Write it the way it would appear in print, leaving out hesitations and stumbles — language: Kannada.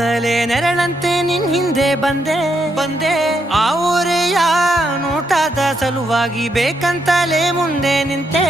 ಅಂತಲೇ ನೆರಳಂತೆ ನಿನ್ ಹಿಂದೆ ಬಂದೆ ಆ ಊರೆಯ ನೋಟದ ಸಲುವಾಗಿ ಬೇಕಂತಲೇ ಮುಂದೆ ನಿಂತೆ